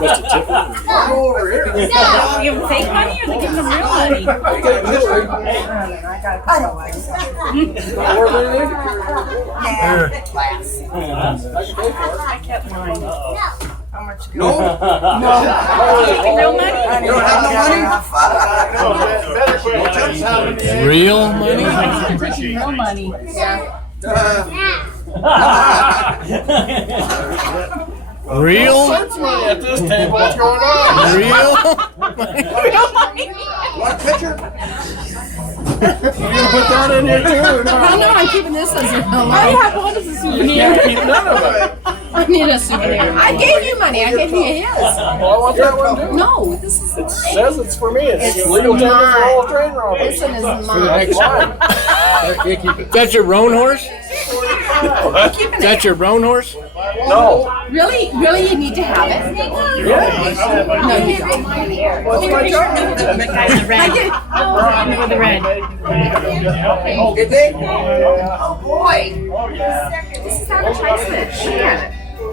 Must have tipped him. Go over here. They give them fake money or they give them real money? I got I kept mine. How much? No. Real money? You don't have no money? Real money? Real money. Yeah. Real? Search money at this table. What's going on? Real? Real money? What picture? You're gonna put that in here too? Oh no, I'm keeping this as a I have one as a souvenir. Keep none of it. I need a souvenir. I gave you money. I gave you his. Well, I want that one too. No, this is. It says it's for me. It's It's legal tender for mine. all train robbery. This one is For the mine. next one. That's your roan horse? Keeping That's it. your roan horse? No. Really, really, you need to have it. No, you don't. What's my job? The guy in the red. With the red. Did they? Oh boy, this is advertisement. Shit.